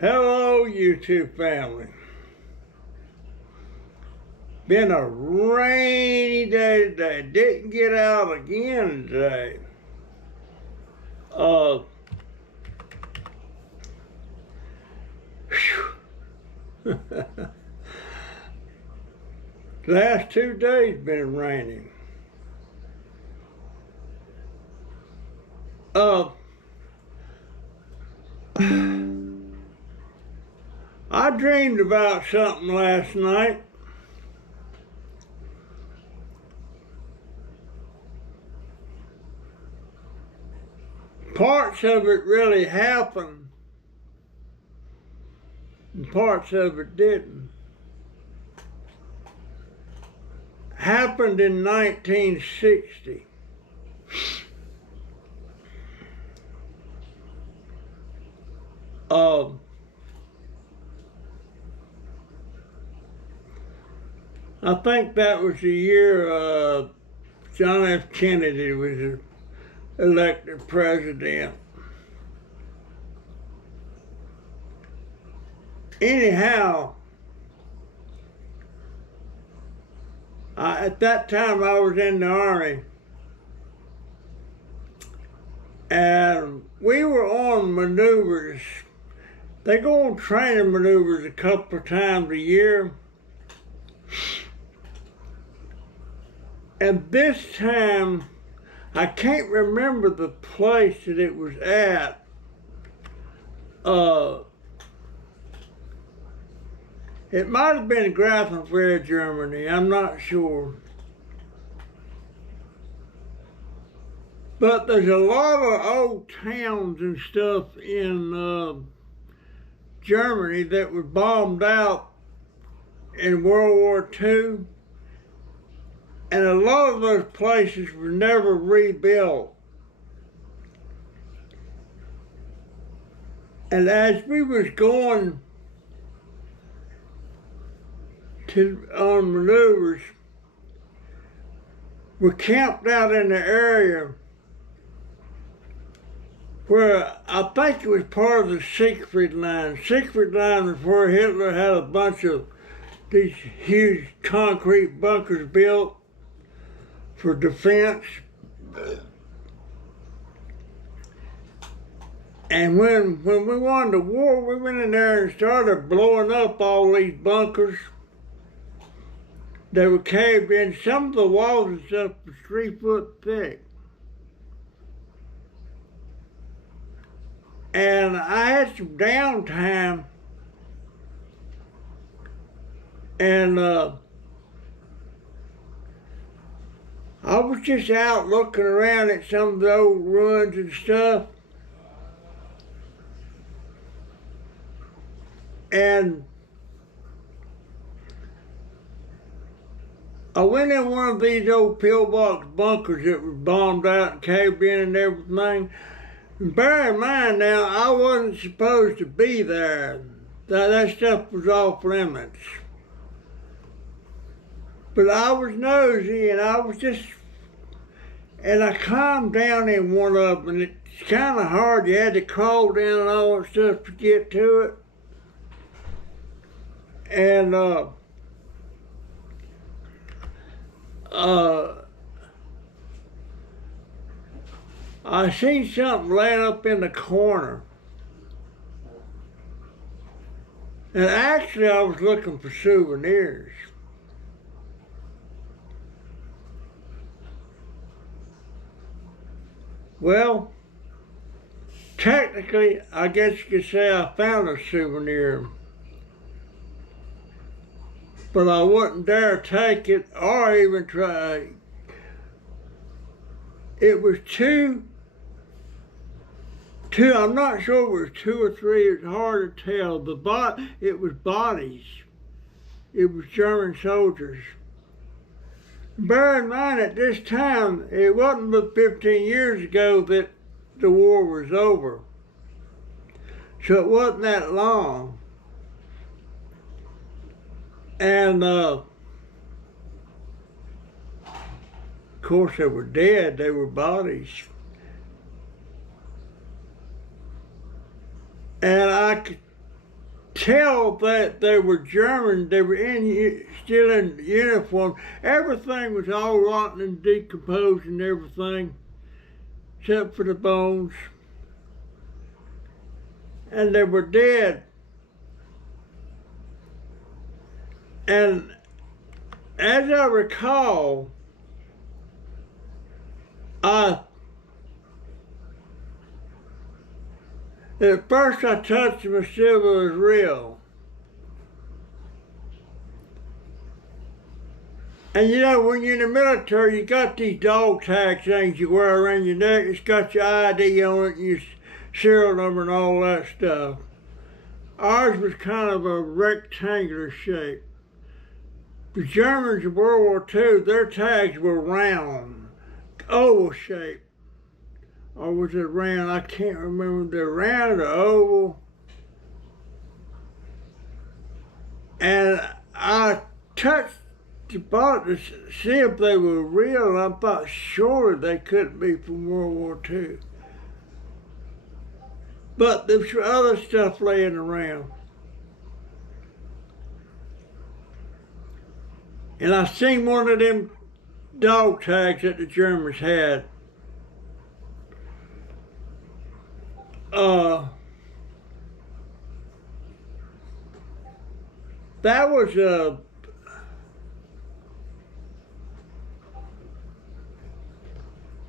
Hello, YouTube family. Been a rainy day today. Didn't get out again today. Last 2 days been raining. I dreamed about something last night. Parts of it really happened, and parts of it didn't. Happened in 1960. I think that was the year John F. Kennedy was elected president. Anyhow, at that time I was in the Army, and we were on maneuvers. They go on training maneuvers a couple of times a year. And this time, I can't remember the place that it was at. It might have been Grafenwöhr, Germany, I'm not sure. But there's a lot of old towns and stuff in Germany that were bombed out in World War II. And a lot of those places were never rebuilt. And as we was going on maneuvers, we camped out in the area where I think it was part of the Siegfried Line. Siegfried Line was where Hitler had a bunch of these huge concrete bunkers built for defense. And when we won the war, we went in there and started blowing up all these bunkers. They were caved in. Some of the walls and stuff was 3 foot thick. And I had some downtime, and I was just out looking around at some of the old ruins and stuff. And I went in one of these old pillbox bunkers that was bombed out and caved in and everything. And bear in mind now, I wasn't supposed to be there. That stuff was off limits. But I was nosy, and and I climbed down in one of them, and it's kind of hard. You had to crawl down and all that stuff to get to it. And I seen something laying up in the corner. And actually I was looking for souvenirs. Well, technically, I guess you could say I found a souvenir. But I wouldn't dare take it or even try. It was two, I'm not sure it was 2 or 3, it's hard to tell. It was bodies. It was German soldiers. Bear in mind at this time, it wasn't but 15 years ago that the war was over. So it wasn't that long. And of course they were dead, they were bodies. And I could tell that they were German, they were still in uniform. Everything was all rotten and decomposed and everything, except for the bones. And they were dead. And as I recall, at first I touched them and still it was real. And you know, when you're in the military, you got these dog tag things you wear around your neck. It's got your ID on it and your serial number and all that stuff. Ours was kind of a rectangular shape. The Germans in World War II, their tags were round, oval shape. Or was it round? I can't remember. They're round or oval. And I touched the bottom to see if they were real, and I thought sure they couldn't be from World War II. But there's other stuff laying around. And I seen one of them dog tags that the Germans had. That was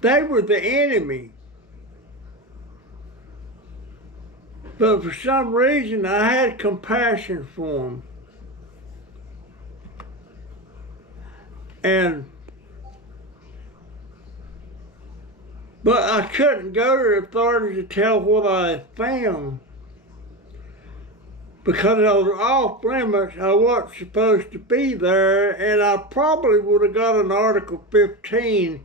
they were the enemy. But for some reason, I had compassion for them. But I couldn't go to the authorities to tell what I found. Because I was off limits, I wasn't supposed to be there, and I probably would have got an Article 15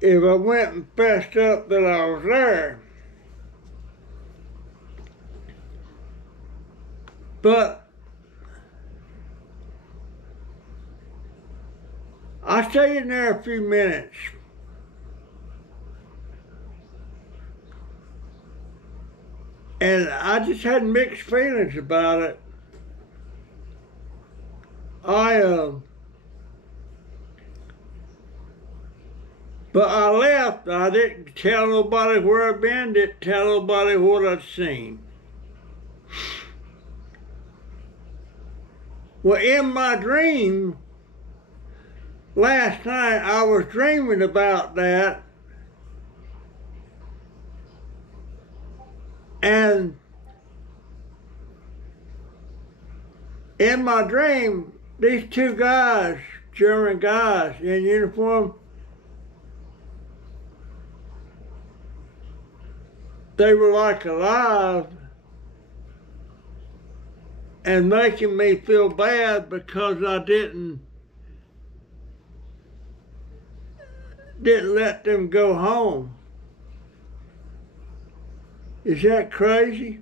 if I went and fessed up that I was there. But I stayed in there a few minutes. And I just had mixed feelings about it. But I left. I didn't tell nobody where I'd been, didn't tell nobody what I'd seen. Well, in my dream, last night I was dreaming about that. And in my dream, these two guys, German guys in uniform, they were like alive and making me feel bad because I didn't let them go home. Is that crazy?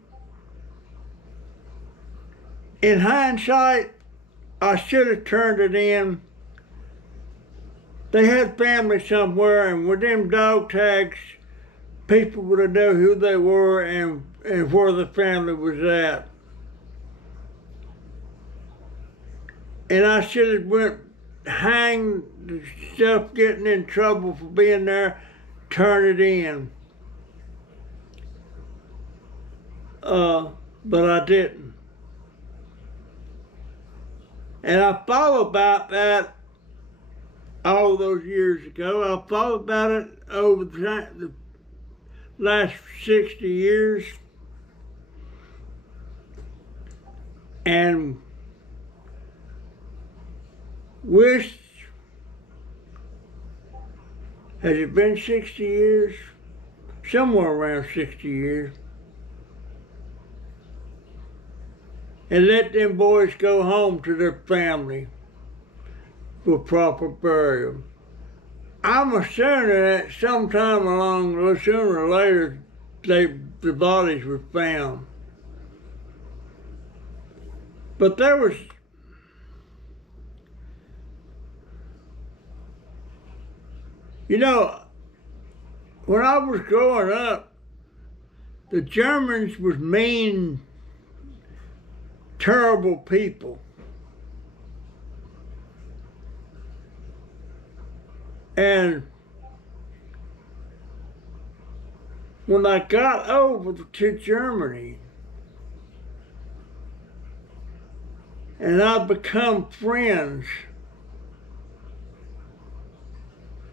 In hindsight, I should have turned it in. They had family somewhere, and with them dog tags, people would have known who they were and where the family was at. And I should have went hang the stuff getting in trouble for being there, turn it in. But I didn't. And I thought about that all those years ago. I thought about it over the last 60 years. And wished, has it been 60 years? Somewhere around 60 years. And let them boys go home to their family for proper burial. I'm assuming that sometime sooner or later, the bodies were found. But there was, you know, when I was growing up, the Germans was mean, terrible people. And when I got over to Germany, and I become friends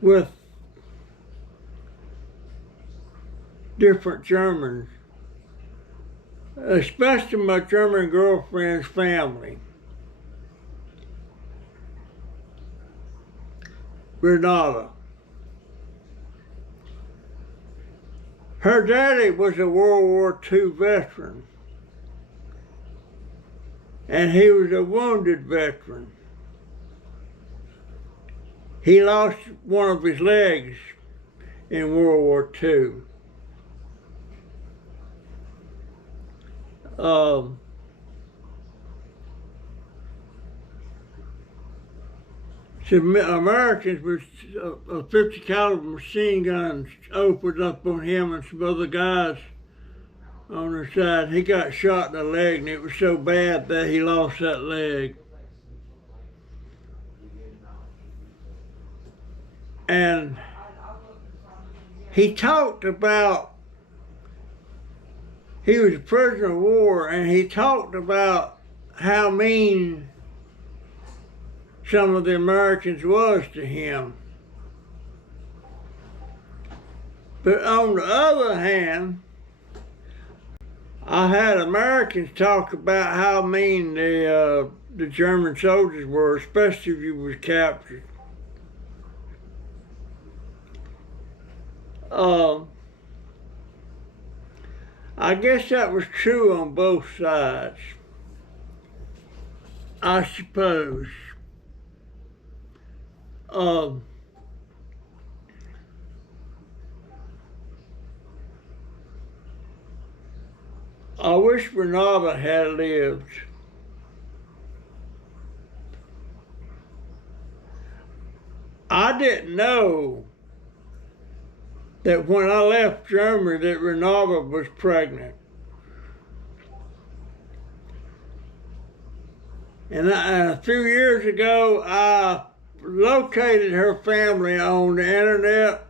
with different Germans, especially my German girlfriend's family, Renata. Her daddy was a World War II veteran, and he was a wounded veteran. He lost one of his legs in World War II. Some Americans with a 50 caliber machine guns opened up on him and some other guys on the side. He got shot in the leg, and it was so bad that he lost that leg. And he talked about, he was a prisoner of war, and he talked about how mean some of the Americans was to him. But on the other hand, I had Americans talk about how mean the German soldiers were, especially if you was captured. I guess that was true on both sides, I suppose. I wish Renata had lived. I didn't know that when I left Germany that Renata was pregnant. And a few years ago, I located her family on the internet,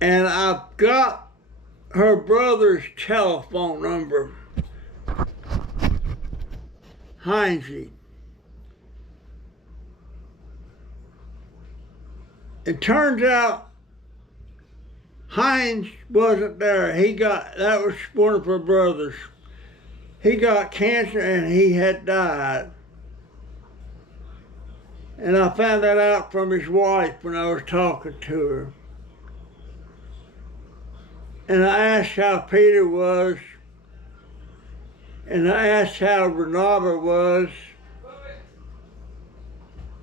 and I got her brother's telephone number, Heinze. It turns out Heinz wasn't there. That was one of her brothers. He got cancer and he had died. And I found that out from his wife when I was talking to her. And I asked how Peter was, and I asked how Renata was,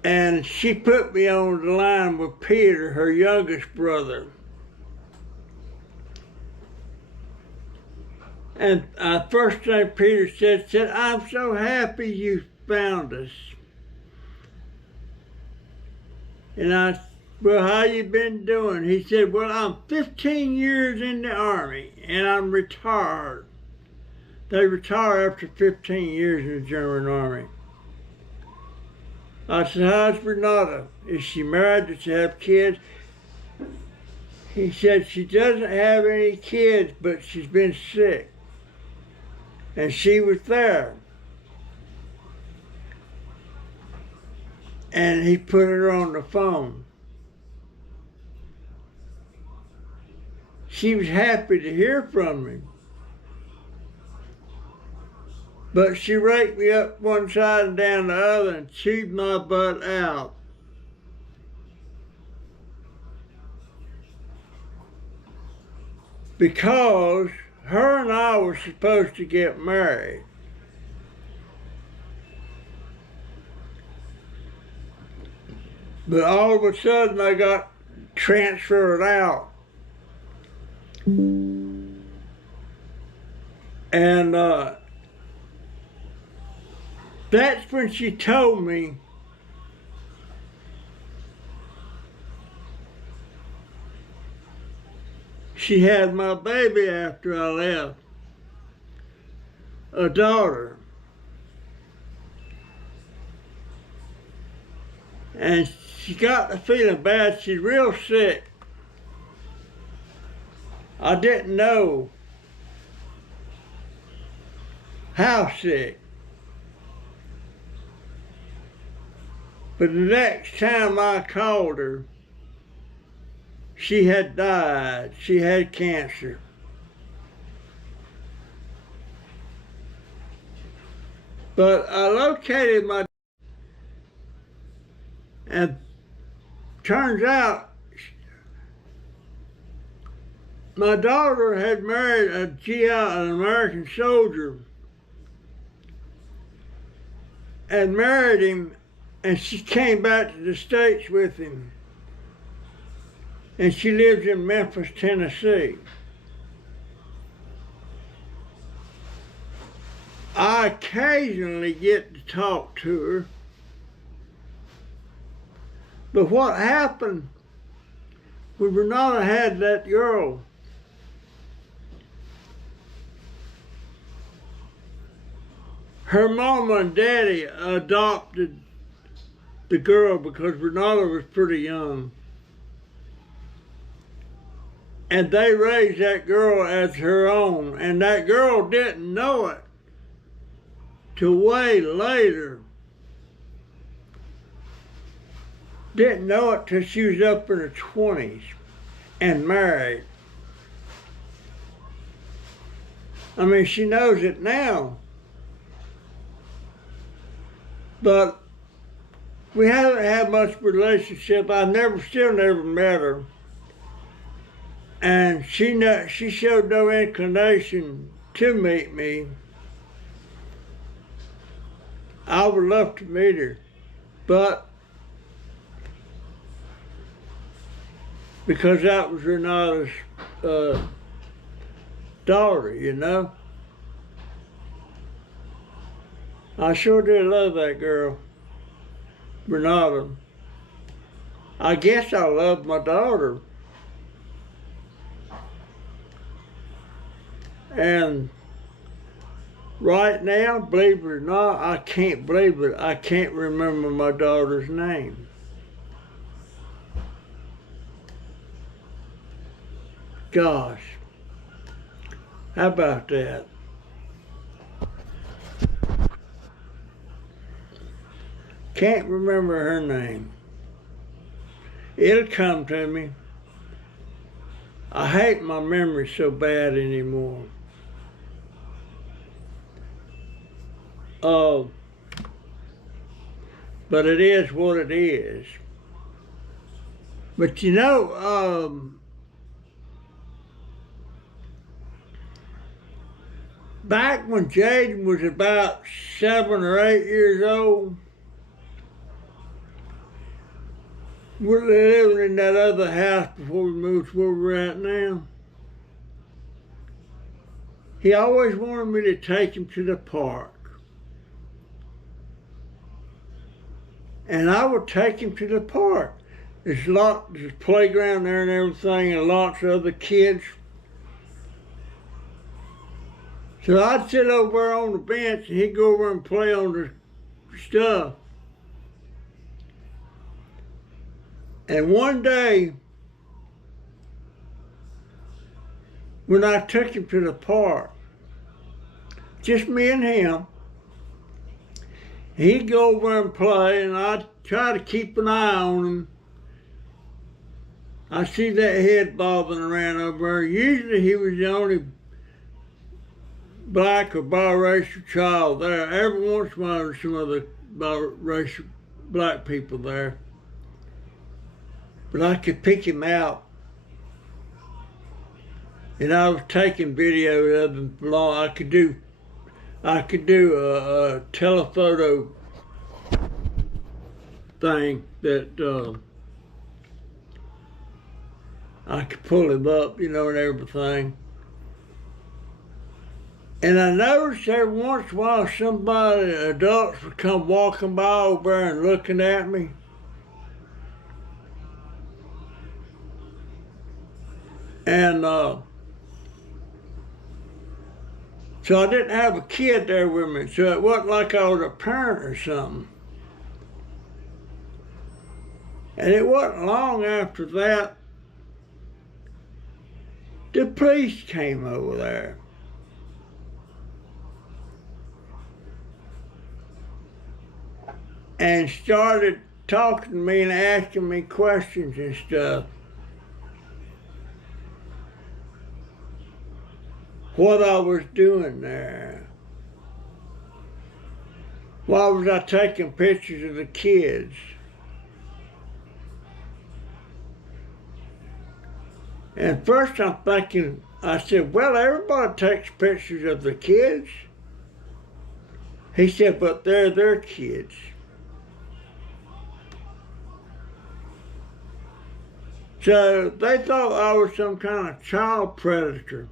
and she put me on the line with Peter, her youngest brother. And first thing Peter said, "I'm so happy you found us." And I said, "Well, how you been doing?" He said, "Well, I'm 15 years in the Army, and I'm retired." They retire after 15 years in the German Army. I said, "How's Renata? Is she married? Does she have kids?" He said, "She doesn't have any kids, but she's been sick." And she was there. And he put her on the phone. She was happy to hear from me. But she raked me up one side and down the other and chewed my butt out. Because her and I were supposed to get married. But all of a sudden they got transferred out. And that's when she told me she had my baby after I left, a daughter. And she got the feeling bad. She's real sick. I didn't know how sick. But the next time I called her, she had died. She had cancer. But I located my, and turns out my daughter had married a GI, an American soldier, and married him, and she came back to the States with him. And she lives in Memphis, Tennessee. I occasionally get to talk to her. But what happened when Renata had that girl? Her mama and daddy adopted the girl because Renata was pretty young. And they raised that girl as her own. And that girl didn't know it till way later. Didn't know it till she was up in her 20s and married. I mean, she knows it now. But we haven't had much relationship. I still never met her. And she showed no inclination to meet me. I would love to meet her, but because that was Renata's daughter, you know. I sure did love that girl, Renata. I guess I loved my daughter. And right now, believe it or not, I can't believe it. I can't remember my daughter's name. Gosh, how about that? Can't remember her name. It'll come to me. I hate my memory so bad anymore. But it is what it is. But you know, back when Jaden was about 7 or 8 years old, we were living in that other house before we moved to where we're at now. He always wanted me to take him to the park. And I would take him to the park. There's a playground there and everything, and lots of other kids. So I'd sit over there on the bench, and he'd go over and play on the stuff. And one day, when I took him to the park, just me and him, he'd go over and play, and I'd try to keep an eye on him. I see that head bobbing around over there. Usually he was the only black or biracial child there. Every once in a while there's some other biracial black people there. But I could pick him out. And I was taking video of him. I could do a telephoto thing that I could pull him up, and everything. And I noticed every once in a while somebody, adults, would come walking by over there and looking at me. And so I didn't have a kid there with me, so it wasn't like I was a parent or something. And it wasn't long after that, the police came over there. And started talking to me and asking me questions and stuff. What I was doing there. Why was I taking pictures of the kids? And first I'm thinking, I said, well, everybody takes pictures of the kids. He said, but they're their kids. So they thought I was some kind of child predator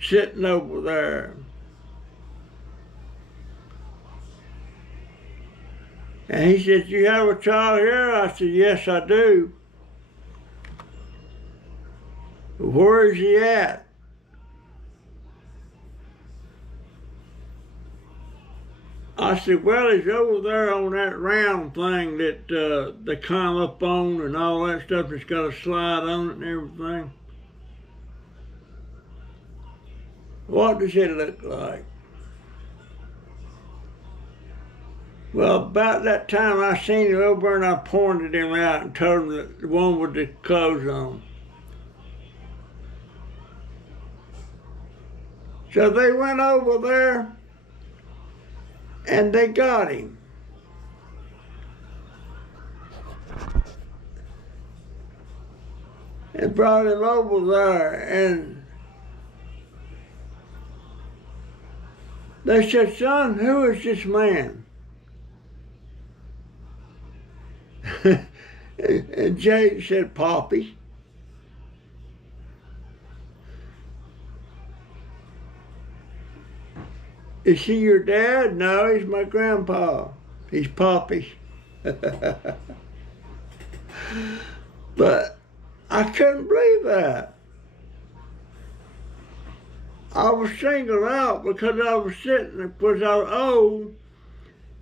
sitting over there. And he said, you have a child here? I said, yes, I do. Where is he at? I said, well, he's over there on that round thing that they climb up on and all that stuff that's got a slide on it and everything. What does it look like? Well, about that time I seen him over and I pointed him out and told him that the one with the clothes on. So they went over there and they got him. And brought him over there, and they said, son, who is this man? And Jake said, Poppy. Is he your dad? No, he's my grandpa. He's Poppy. But I couldn't believe that. I was singled out because I was because I was old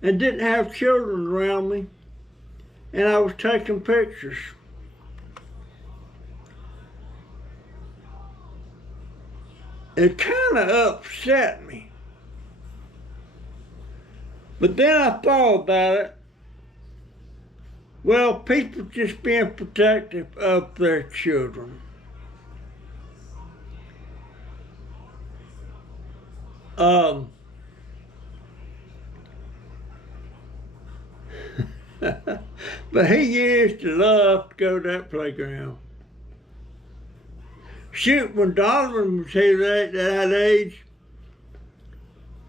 and didn't have children around me, and I was taking pictures. It kind of upset me. But then I thought about it. Well, people just being protective of their children. But he used to love to go to that playground. Shoot, when Donovan was that age,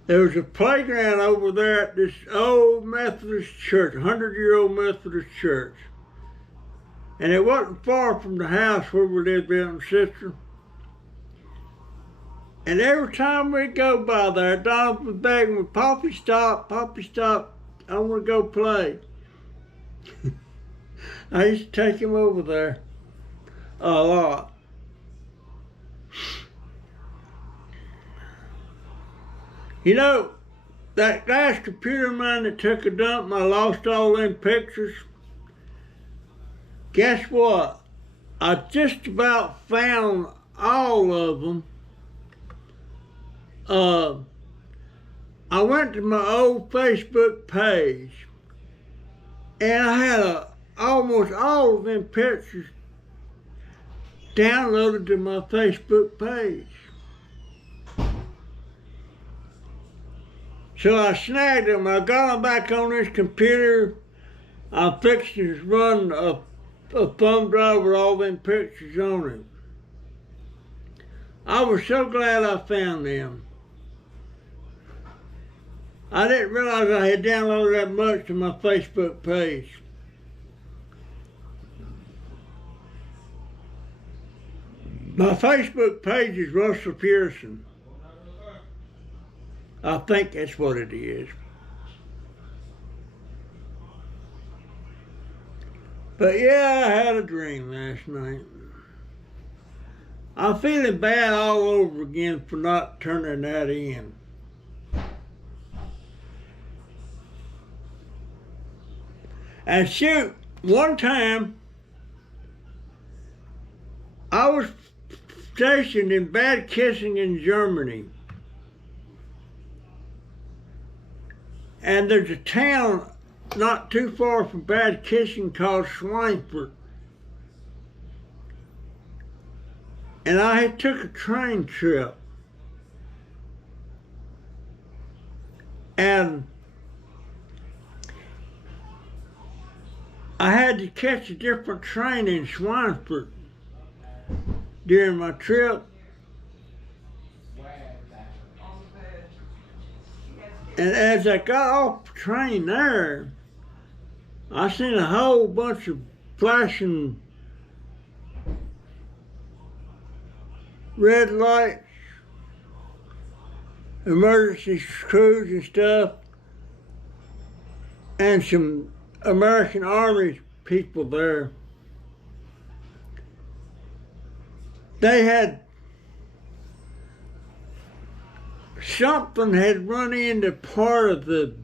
there was a playground over there at this old Methodist church, 100-year-old Methodist church. And it wasn't far from the house where we lived in Sister. And every time we'd go by there, Donovan was begging me, Poppy, stop, I want to go play. I used to take him over there a lot. You know, that last computer of mine that took a dump and I lost all them pictures, guess what? I just about found all of them. I went to my old Facebook page and I had almost all of them pictures downloaded to my Facebook page. So I snagged them. I got them back on this computer. I fixed to run a thumb drive with all them pictures on it. I was so glad I found them. I didn't realize I had downloaded that much to my Facebook page. My Facebook page is Russell Pearson. I think that's what it is. But yeah, I had a dream last night. I'm feeling bad all over again for not turning that in. And shoot, one time I was stationed in Bad Kissingen, Germany. And there's a town not too far from Bad Kissingen called Schweinfurt. And I had took a train trip. And I had to catch a different train in Schweinfurt during my trip. And as I got off the train there, I seen a whole bunch of flashing red lights, emergency crews and stuff, and some American Army people there. They had something had run into part of the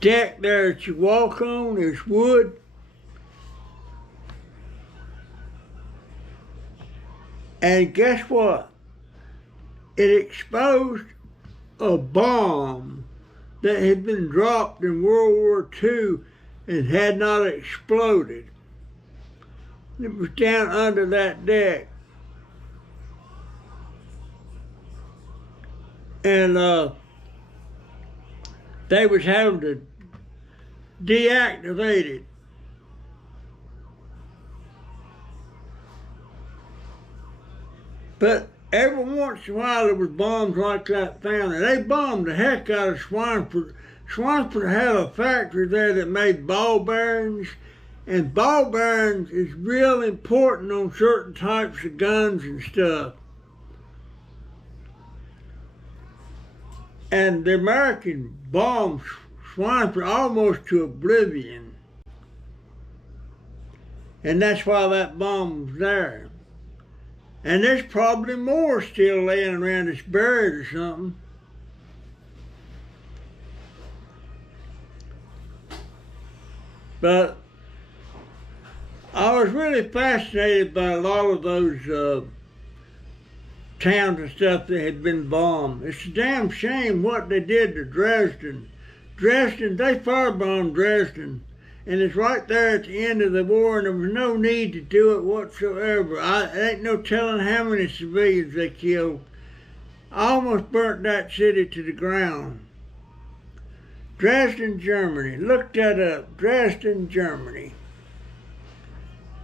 deck there that you walk on. There's wood. And guess what? It exposed a bomb that had been dropped in World War II and had not exploded. It was down under that deck. And they was having to deactivate it. But every once in a while there was bombs like that found, and they bombed the heck out of Schweinfurt. Schweinfurt had a factory there that made ball bearings, and ball bearings is real important on certain types of guns and stuff. And the American bombed Schweinfurt almost to oblivion. And that's why that bomb was there. And there's probably more still laying around that's buried or something. But I was really fascinated by a lot of those towns and stuff that had been bombed. It's a damn shame what they did to Dresden. Dresden, they firebombed Dresden. And it's right there at the end of the war, and there was no need to do it whatsoever. Ain't no telling how many civilians they killed. I almost burnt that city to the ground. Dresden, Germany. Look that up. Dresden, Germany.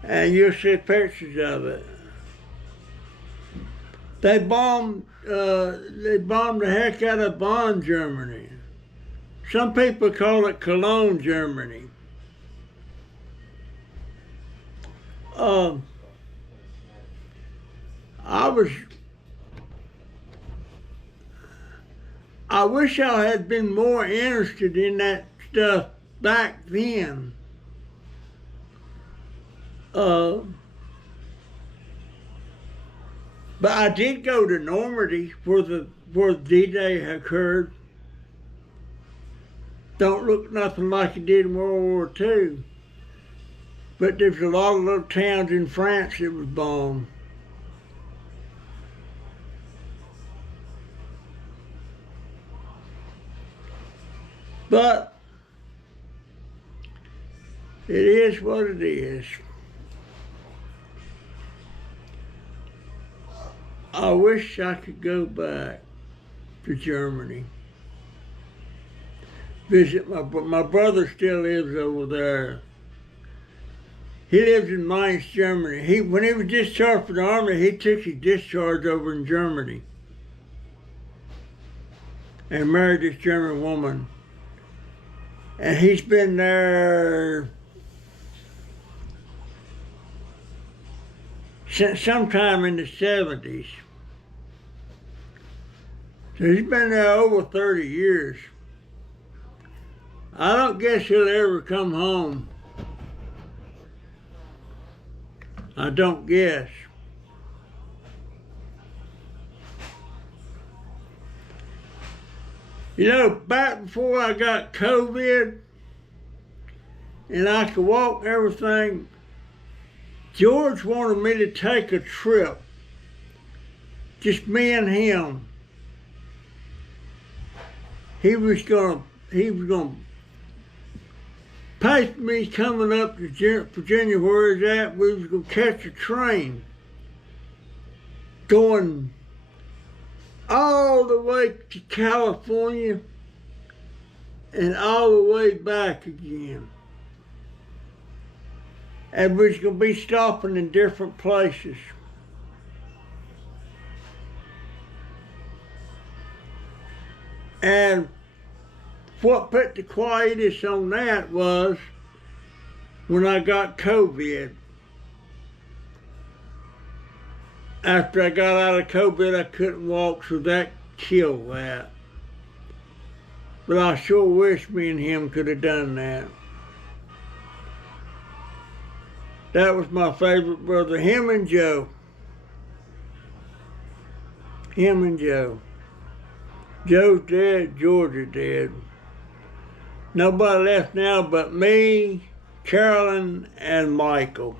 And you'll see pictures of it. They bombed the heck out of Bonn, Germany. Some people call it Cologne, Germany. I wish I had been more interested in that stuff back then. But I did go to Normandy where D-Day occurred. Don't look nothing like it did in World War II. But there's a lot of little towns in France that was bombed. But it is what it is. I wish I could go back to Germany. Visit my brother still lives over there. He lives in Mainz, Germany. When he was discharged from the army, he took his discharge over in Germany. and married this German woman. And he's been there since sometime in the 70s. So he's been there over 30 years. I don't guess he'll ever come home. I don't guess. You know, back before I got COVID and I could walk and everything, George wanted me to take a trip. Just me and him. He was gonna pay for me coming up to Virginia where he's at. We was gonna catch a train going all the way to California and all the way back again. And we was gonna be stopping in different places. And what put the quietus on that was when I got COVID. After I got out of COVID, I couldn't walk, so that killed that. But I sure wish me and him could have done that. That was my favorite brother, him and Joe. Him and Joe. Joe's dead, George is dead. Nobody left now but me, Carolyn, and Michael.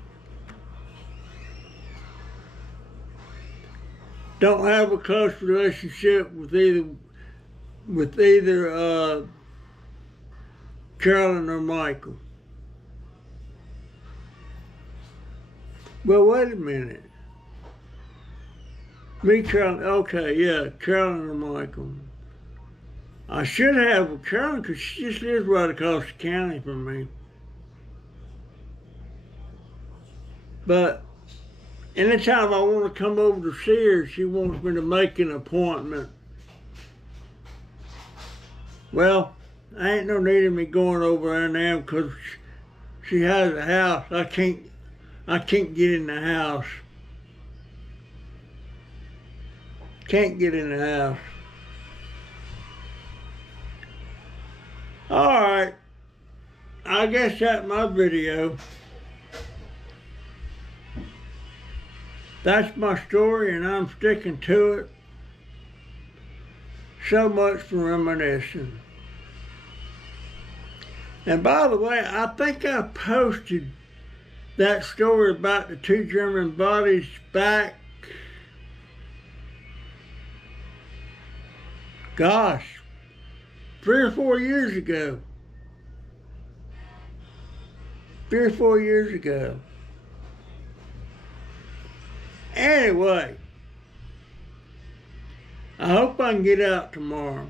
Don't have a close relationship with either Carolyn or Michael. Well, wait a minute. Me, Carolyn, okay, yeah, Carolyn or Michael. I should have a Carolyn because she just lives right across the county from me. But anytime I want to come over to see her, she wants me to make an appointment. Well, I ain't no need of me going over there now because she has a house. I can't get in the house. Can't get in the house. All right. I guess that's my video. That's my story and I'm sticking to it. So much for reminiscing. And by the way, I think I posted that story about the two German bodies back, gosh, 3 or 4 years ago. 3 or 4 years ago. Anyway, I hope I can get out tomorrow.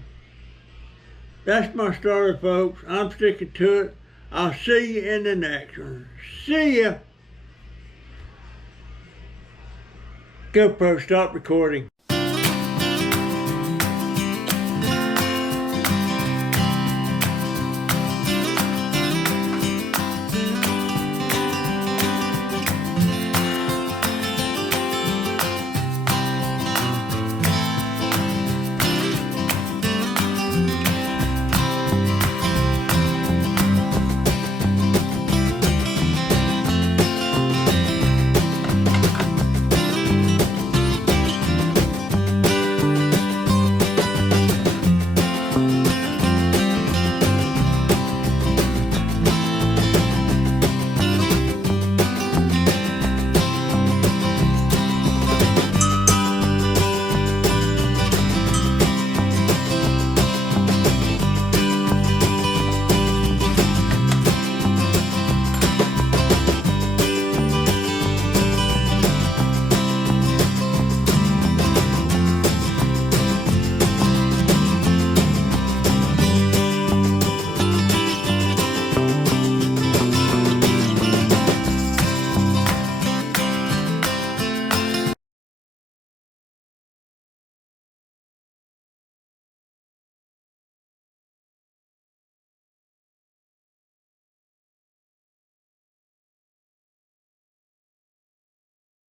That's my story, folks. I'm sticking to it. I'll see you in the next one. See ya. GoPro, stop recording.